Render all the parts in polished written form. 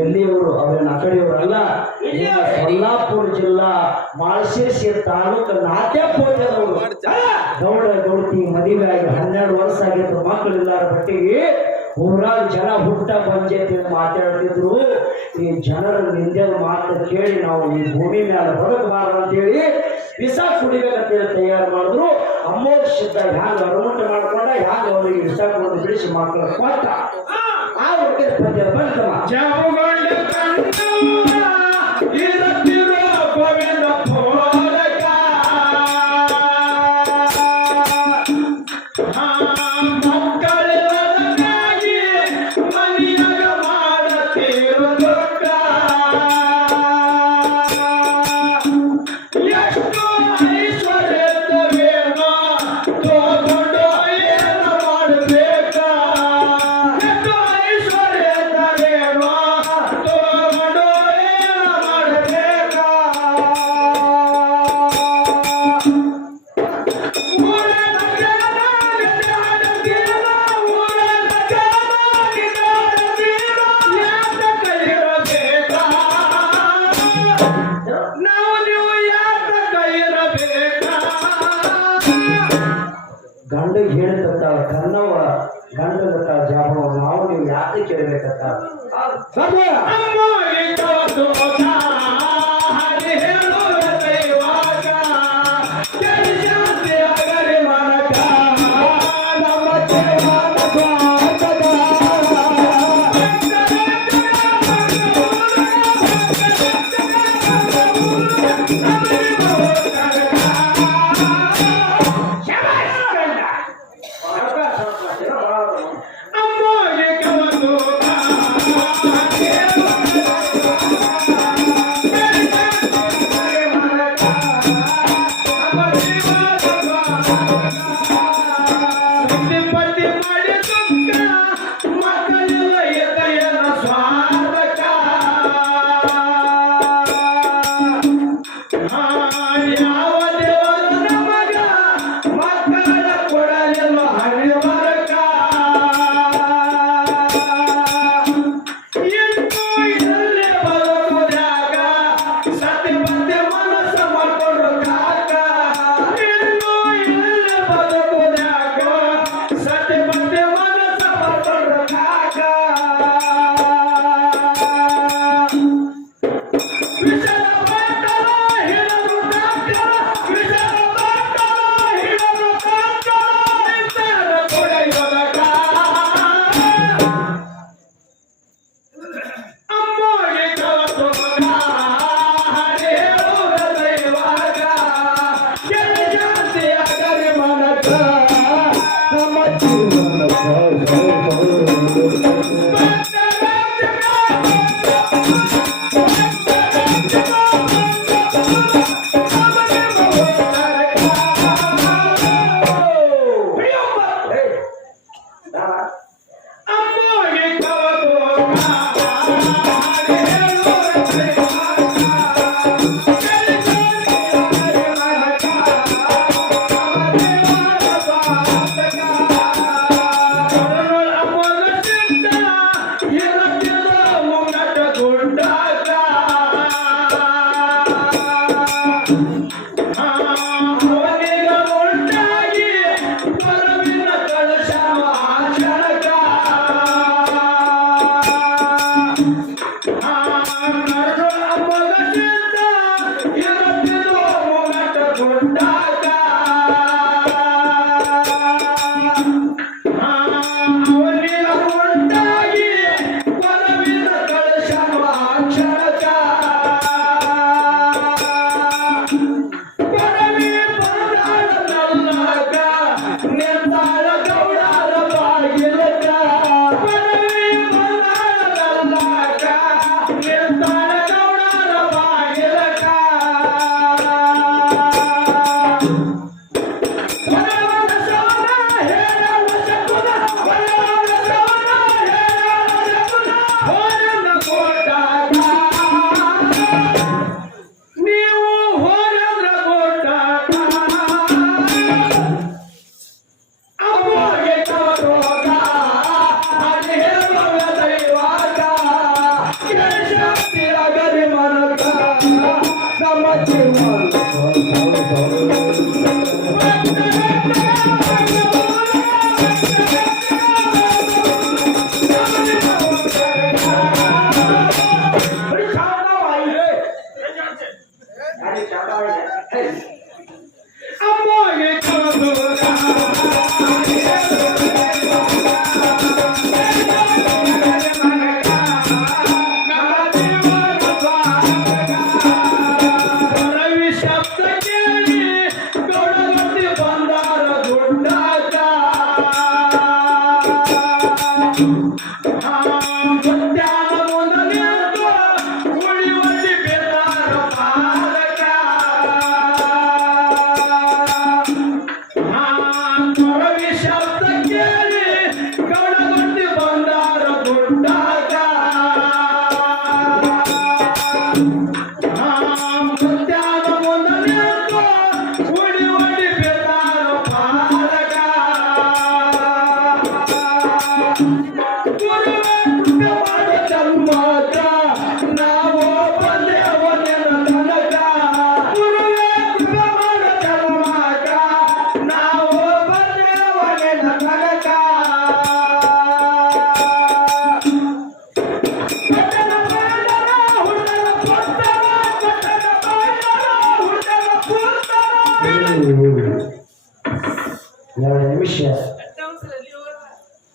ಎಲ್ಲಿಯವರು ಅವರನ್ನ ಆ ಕಡೆಯವರಲ್ಲ. ಸೊಲ್ಲಾಪುರ ಜಿಲ್ಲಾ ಮಾಳಶೇಷಿ ತಾಲೂಕು ನಾಟ್ಯಪೋಜದವರು ಗೌಡ ಗೌಡತಿ ಮದುವೆ ಆಗಿ 12 ವರ್ಷ ಆಗಿದ್ರು, ಮಕ್ಕಳಿಲ್ಲಾರ ಬಟ್ಟಿಗೆ ಊರಾಗ ಜನ ಹುಟ್ಟ ಬಂಜೈತಿ ಮಾತಾಡ್ತಿದ್ರು. ಈ ಜನರ ನಿಂದೆ ಮಾತು ಕೇಳಿ ನಾವು ಈ ಭೂಮಿ ಮೇಲೆ ಬದುಕಬಾರ್ದು ಅಂತೇಳಿ ವಿಷ ಕುಡಿಬೇಕಂತೇಳಿ ತಯಾರು ಮಾಡಿದ್ರು. ಅಮೋಘ ಸಿದ್ಧ ಹ್ಯಾಂಗ ಅರಮುಂಟ ಮಾಡ್ಕೊಂಡ ಹ್ಯಾಂಗ ಅವರಿಗೆ ವಿಷ ಕುಡಿದು ಬಿಡಿಸಿ ಮಕ್ಕಳು ಕೊಟ್ಟ. ಆ ಹುಡುಗ ಪದ್ಯ ಬಂತಮ್ಮ ಗೋವಿಂದ ಮಕ್ಕಳಿಲ್ಲದಕ್ಕಾಗಿ ಮನೆಯಾಗ ಮಾಡತೀರ ದುಃಖ ಎಷ್ಟು ಐಶ್ವರ್ಯವೇನೋ ತಗೊಂಡು ಏನು ಮಾಡಬೇಕ ಎಷ್ಟು ಐಶ್ವರ್ಯವೇನೋ ತಗೊಂಡು ಏನು ಮಾಡಬೇಕ ಗಂಡಿಗೆ ಹೇಳ್ತಕ್ಕ ಕನ್ನವ ಗಂಡಗತ್ತ ಜಾಬವ ನಾವು ನೀವು ಯಾಕೆ ಕೇಳಬೇಕತ್ತ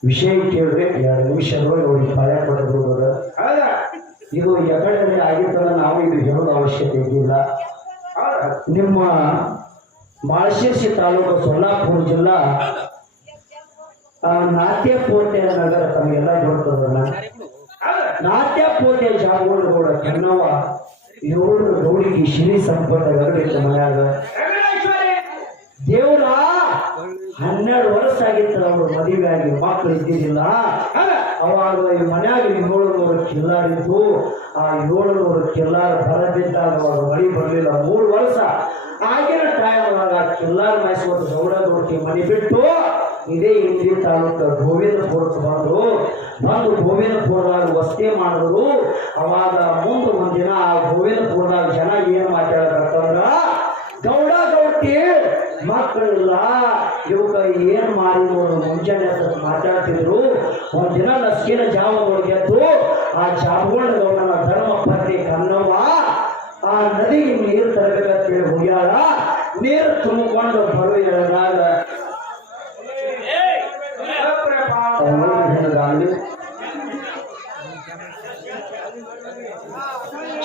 ವಿಷಯ ಕೇಳಿದ್ರೆ 2 ನಿಮಿಷದೊಳಗೆ ಅವ್ರಿಗೆ ಭಯ ಪಡೆದು ಇದು ಎಕಡೆ ಆಗಿತ್ತಂದ್ರೆ ನಾವು ಇದು ಹೇಳೋದು ಅವಶ್ಯಕತೆ ಇದ್ದಿಲ್ಲ. ನಿಮ್ಮ ಮಾಳಶೇರ್ಸಿ ತಾಲೂಕು ಸೊಲ್ಲಾಪುರ ಜಿಲ್ಲಾ ನಾಟ್ಯಪೋತೆ ನಗರ ತಮಗೆಲ್ಲ ಗೊತ್ತದಲ್ಲ. ನಾಟ್ಯಪೋತೆ ಜಾಗೋಳಗೌಡ ಕನ್ನವ 7 ಗೌಡಿಗೆ ಶಿರಿ ಸಂಪತ್ತ ಗರಡಿತ ಮನ್ಯಾಗ ದೇವ್ರ 12 ವರ್ಷ ಆಗಿತ್ತು ಅವ್ರು ಮದುವೆ ಆಗಿ ಮಕ್ಕಳು ಇದ್ದಿದ್ದಿಲ್ಲ. ಅವಾಗ ಈ ಮನ್ಯಾಗ 700 ಕಿಲ್ಲಾರಿದ್ದು. ಆ 700 ಕಿಲ್ಲಾರ ಬರದಿದ್ದಾಗ ಅವಾಗ ಮಳಿ ಬರಲಿಲ್ಲ. 3 ವರ್ಷ ಆಗಿನ ಟೈಮ್ ಒಳಗ ಕಿಲ್ಲಾರ ಮಾಯಿಸ್ಕೊಂಡು ಗೌಡದೊಟ್ಟಿ ಮನೆ ಬಿಟ್ಟು ಇದೇ ಇಂಡಿ ತಾಲೂಕು ಗೋವಿಂದಪುರಕ್ಕೆ ಬಂದು ಗೋವಿಂದಪುರದಾಗ ವಸತಿ ಮಾಡಿದ್ರು. ಅವಾಗ ಮುಂದೆ ಒಂದಿನ ಆ ಗೋವಿಂದಪುರದಾಗ ಜನ ಏನ್ ಮಾತಾಡಕಂದ್ರ ಗೌಡ ಗೌಟಿ ಮಕ್ಕಳಿಲ್ಲ ಇವಕ್ಕ ಏನ್ ಮಾಡಿ ನೋಡು ಮುಂಜಾನೆ ಮಾತಾಡ್ತಿದ್ರು. ಒಂದಿನ ನಸ್ಕಿನ ಜಾವ ಎದ್ದು ಆ ಜಾವಗೊಂಡ ಗೌಡನ ಧರ್ಮ ಪತ್ನಿ ಕನ್ನವ್ವ ಆ ನದಿಗೆ ನೀರು ತರಬೇಕಂತೇಳಿ ಹೋಗ್ಯಾಳ. ನೀರು ತುಂಬಿಕೊಂಡು ಬರು ಎಳೆದಾಗ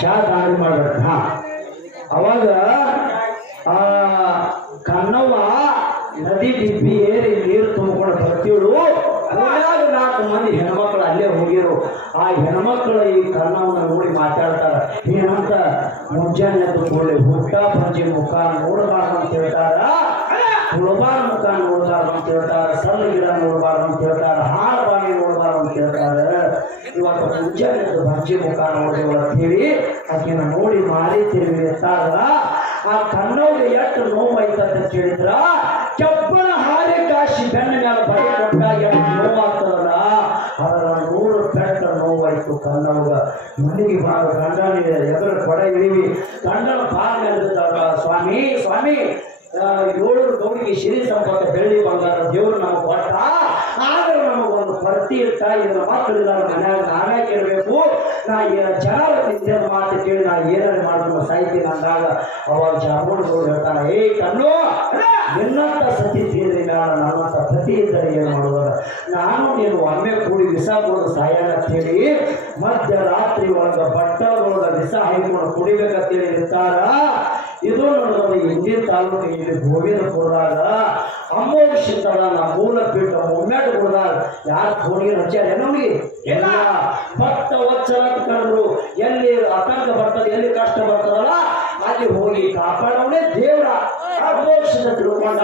ಚಾ ದಾಳಿ ಮಾಡ್ಬೇಡ. ಅವಾಗ ಆ ಕನ್ನವ್ವ ನದಿ ದಿಬ್ಬಿ ಏರಿ ನೀರು ತುಂಬಿಕೊಂಡು ಬರ್ತೀಳು. ಮನ್ಯಾಗ 4 ಮಂದಿ ಹೆಣ್ಮಕ್ಳು ಅಲ್ಲೇ ಹೋಗಿರು. ಆ ಹೆಣ್ಮಕ್ಳು ಈ ಕನ್ನವನ್ನ ನೋಡಿ ಮಾತಾಡ್ತಾರ. ಏನಂತ ಮುಂಜಾನೆ ಕೂಡಲೇ ಹುಟ್ಟ ಪಂಚಿ ಮುಖ ನೋಡಬಾರ್ದು ಅಂತ ಹೇಳ್ತಾರ, ಕುಳಬಾರ ಮುಖ ನೋಡಬಾರ್ದು ಅಂತ ಹೇಳ್ತಾರ, ಸಣ್ಣ ಗಿಡ ನೋಡಬಾರ್ದು ಅಂತ ಹೇಳ್ತಾರ, ಹಾಳು ಬಾವಿ ನೋಡಬಾರ್ದು ಅಂತ ಹೇಳ್ತಾರ. ಇವಾಗ ಮುಂಜಾನೆ ಪಂಚಿ ಮುಖ ನೋಡಿದವಳ ಹೇಳಿ ಆಕೆನ ನೋಡಿ ಮಾರಿ ತಿರುಗಿ ಎತ್ತಾರ. ಆ ಕನ್ನವ್ಗೆ ಎಷ್ಟು ನೋವಾಯ್ತಂತ ಕೇಳಿದ್ರ ಕೆಬ್ಬನ ಹಾರಿ ಕಾಶಿ ಬೆನ್ನ ಮೇಲೆ ಬರೆ ಕೊಟ್ಟಾಗ ನೋವಾಗ್ತದಲ್ಲ ಅದರ 100 ಪೆಟ್ಟ ನೋವಾಯ್ತು ಕನ್ನವ್ಗ. ಮನೆಗೆ ಬಾರ ಗಂಡನ ಎದುರು ಕೊಡ ಇಳಿವಿ ಗಂಡನ ಬಾರ ಮೇಲಿದ್ದಾಗ ಸ್ವಾಮಿ 7 ಗೌಡಿಗೆ ಶಿರಿ ಸಂಪತ್ತ ಬೆಳ್ಳಿ ಬಂಗಾರ ದೇವ್ರು ನಮಗೆ ಕೊಟ್ಟ. ಆದ್ರೆ ನಮಗೊಂದು ಪರ್ತಿ ಇಟ್ಟ ಇದರ ಮಕ್ಕಳಿಲ್ಲ ಮನ್ಯಾಗ ನಾನೇ ಕೇಳಬೇಕು. ನಾ ಜನರ ನಿಂದ ಮಾತು ಕೇಳಿ ನಾ ಏನಾದ್ರು ಮಾಡಿದ್ರು ಸಾಹಿತ್ಯ ಅಂದಾಗ ಅವಾಗ ಜಾಮೂನ್ ಗೌಡ ಹೇಳ್ತಾನೆ, ಏ ಕಣ್ಣು ನಿನ್ನಂತ ಸತಿ ತೀರಿ ಮೇಳ ನನ್ನಂತ ಪ್ರತಿ ಇದ್ದರೆ ಏನು ಮಾಡುವಾಗ ನಾನು ನೀನು ಒಮ್ಮೆ ಕೂಡಿ ವಿಷ ಕೊಡೋದು ಸಾಯಣ ಅಂತೇಳಿ ಮಧ್ಯರಾತ್ರಿ ಒಳಗ ಬಟ್ಟಲೊಳಗ ವಿಷ ಹಾಕಿಕೊಂಡು ಕುಡಿಬೇಕಂತೇಳಿ ಇರ್ತಾರ. ಇದು ನೋಡೋದು ಇಂಡಿ ತಾಲೂಕು ಇಲ್ಲಿ ಗೋವಿಂದಪುರದಾಗ ಅಮೋಘಿತದ ಮೂಲ ಪೀಠ ಒಮ್ಮೆಟ್ಟು ಕೊಡದಾಗ ಯಾರು ಹೋಗಿ ಹಚ್ಚಾರ ನಮಗೆ ಎಲ್ಲ ಭಕ್ತ ವತ್ಸಲ ಕಂಡ್ರು. ಎಲ್ಲಿ ಆತಂಕ ಬರ್ತದೆ ಎಲ್ಲಿ ಕಷ್ಟ ಬರ್ತದಲ್ಲ ಅಲ್ಲಿ ಹೋಗಿ ಕಾಪಾಡವನೇ ದೇವರ ಅಮೋಘಿತ ತಿಳ್ಕೊಂಡ.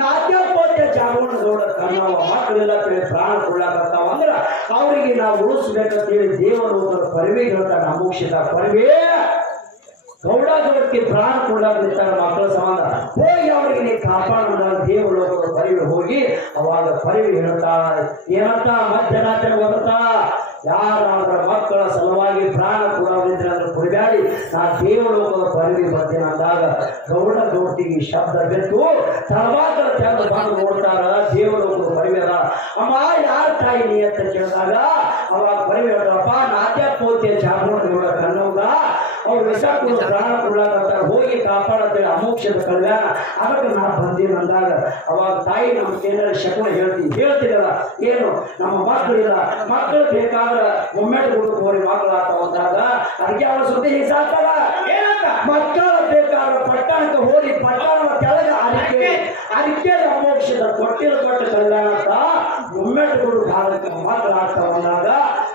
ನಾಟ್ಯಪೋತೆ ಜಾಗೋಳಗೌಡ ಕನ್ನವ ಮಕ್ಕಳೆಲ್ಲ ಪ್ರಾಣ ಕೊಳ್ಳಾಕತ್ತಾವ ಅಂದ್ರ ಅವರಿಗೆ ನಾವು ಉಳಿಸ್ಬೇಕಂತೇಳಿ ದೇವರು ಪರಿವೆ ಹೇಳ್ತಾನೆ. ಅಮೋಘಿತ ಪರಿವೆ ಗೌಡ ಗೌಡಕ್ಕೆ ಪ್ರಾಣ ಕೊಳ್ಳಾಕ ಮಕ್ಕಳ ಸಂಬಂಧ ಹೋಗಿ ಅವರಿಗೆ ನೀ ಕಾಪಾಡ ದೇವರು ಪರಿವೆ ಹೋಗಿ ಅವಾಗ ಪರಿವೆ ಹೇಳ್ತಾ ಏನಂತ ಮಧ್ಯರಾತ್ರಿ ಓದುತ್ತಾ ಯಾರಾದ್ರ ಮಕ್ಕಳ ಸಲುವಾಗಿ ಪ್ರಾಣ ಕೊಡೋದಿದ್ರೆ ಅಂದ್ರೆ ಕುಡಿಬ್ಯಾಡಿ ನಾ ದೇವಲೋಕದ ಪರಿವಿ ಬರ್ತೀನಿ ಅಂದಾಗ ಗೌಡ ಗೌಟಿಗೆ ಶಬ್ದ ಬಿತ್ತು ತಳವಾದ ತೆಗೆದು ಬಂದು ನೋಡ್ತಾರ ದೇವಲೋಕದ ಪರಿವಿ ಅದ. ಅಮ್ಮ ಯಾರ ತಾಯಿ ನೀ ಅಂತ ಕೇಳಿದಾಗ ಅವಾಗ ಪರಿವಿ ಹೇಳ್ತಾರಪ್ಪ ನಾಟ್ಯಪೋತೆ ಜಾಗೃತ ಗೌಡ ಕನ್ನವ್ಗ ಅವ್ರು ಬಿಸಾಕು ಪ್ರಾಣ ಕೊಡ್ಲಾಕತ್ತಾರ ಹೋಗಿ ಕಾಪಾಡತ್ತೇಳಿ ಅಮೋಕ್ಷದ ಕಲ್ಯಾಣ ಅದಕ್ಕೆ ನಾ ಬಂದೀನಿ ಅಂದಾಗ ಅವಾಗ ತಾಯಿ ನಮ್ಗೆ ಏನಾರ ಶಕುನ ಹೇಳ್ತಿರಲ್ಲ ಏನು ನಮ್ಮ ಮಕ್ಕಳಿಲ್ಲ ಮಕ್ಕಳು ಬೇಕಾದ್ರ ಒಮ್ಮೆಟ್ಟು ಹುಡುಗ ಹೋಗಿ ಮಕ್ಕಳಾಗ್ತಾವ ಅಂದಾಗ ಅದಕ್ಕೆ ಅವರ ಸುದ್ದಿ ಹೀಸಾಗ್ತಲ್ಲ ಮಕ್ಕಳ ಬೇಕಾದ್ರೆ ಪಟ್ಟಣಕ್ಕೆ ಹೋಗಿ ಪಟ್ಟಣದ ಕೆಳಗೆ ಅದಕ್ಕೆ ಅಮೋಕ್ಷದ ಕೊಟ್ಟಿರ ಕೊಟ್ಟ ಕಲ್ಯಾಣ ಅಂತ ಒಮ್ಮೆಟ್ಟುಗಳು ಭಾರತಕ್ಕೆ ಮಕ್ಕಳಾಗ್ತಾವ ಅಂದಾಗ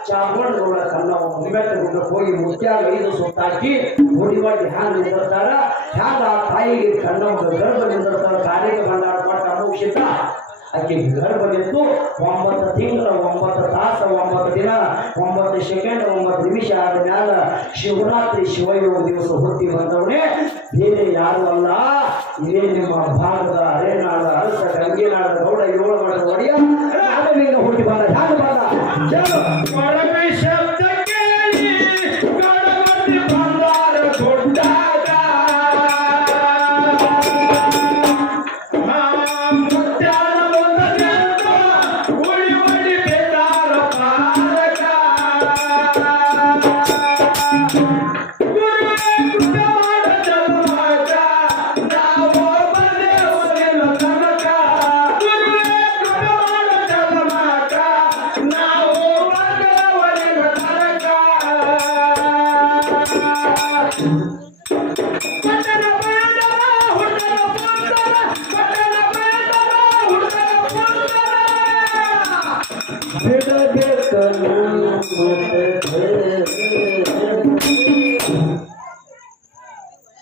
ಚಾಮುಂಡಗೌಡ ತನ್ನ ಒಮ್ಮೆಟ್ಟುಗಳು ಹೋಗಿ ಮುತ್ಯಾಗ 5 ಸುತ್ತಾಕಿ ಹೊಡಿಬಾಟಿ ಹ್ಯಾಂಗ ನಿಂದಿರ್ತಾರ ಹ್ಯಾಂಗ ಆ ತಾಯಿಗೆ ಕಣ್ಣ ಗರ್ಭ ನಿಂದಿರ್ತಾರ ಕಾರ್ಯಕ್ಕೆ ಭಂಡಾರ ಕೊಟ್ಟ ಅಮೋಕ್ಷಿತ ಆಕೆ ಗರ್ಭ ನಿಂತು 9 ತಿಂಗಳ 9 ತಾಸು 9 ದಿನ 9 ಸೆಕೆಂಡ್ 9 ನಿಮಿಷ ಆದ ಮ್ಯಾಲ ಶಿವರಾತ್ರಿ ಶಿವಯೋಗ ದಿವಸ ಹುಟ್ಟಿ ಬಂದವನೇ ಬೇರೆ ಯಾರು ಅಲ್ಲ ಇದೇ ನಿಮ್ಮ ಭಾಗದ ಅರೆನಾಡ ಅರಸ ಗಂಗೆನಾಡ ಗೌಡ 7 ವರ್ಷದ ಒಡೆಯ ರಾಮಲಿಂಗ ಹುಟ್ಟಿ ಬಂದ ಹ್ಯಾಂಗ ಬಂದ ಶಬ್ದ ಕೇಳಿ ಗಣಪತಿ ಬಂದಾರ ದೊಡ್ಡಾಗ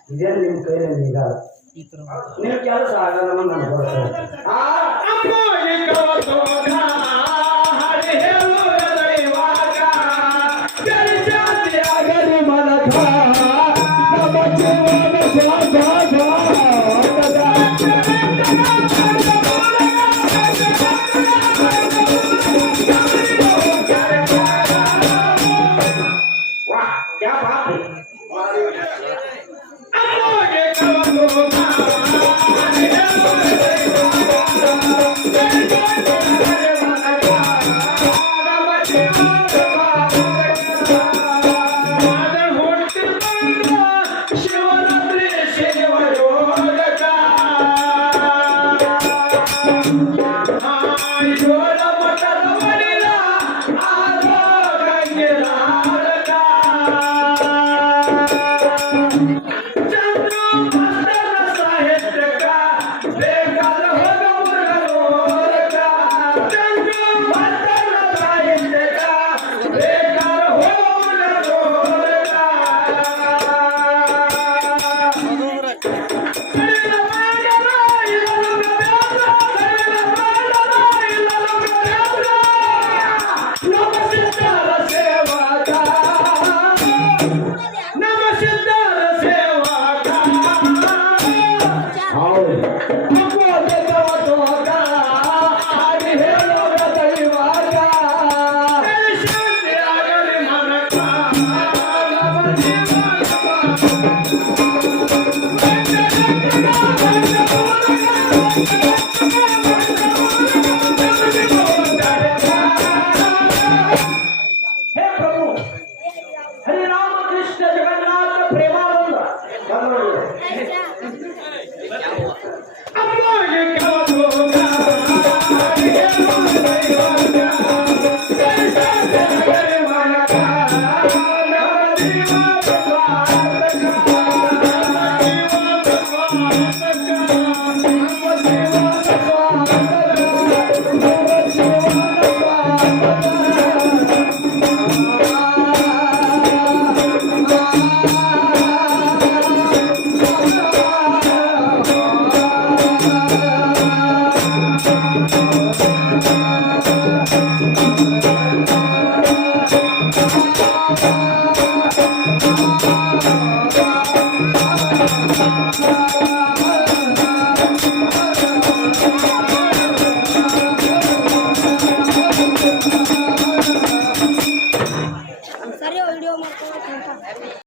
ಇದೇ ನಿಮ್ ಕೈಯಲ್ಲಿ ಈಗ ನಿಮ್ ಕೆಲಸ ಆಗಲ್ಲ ನನಗೆ ಬರ್ತದೆ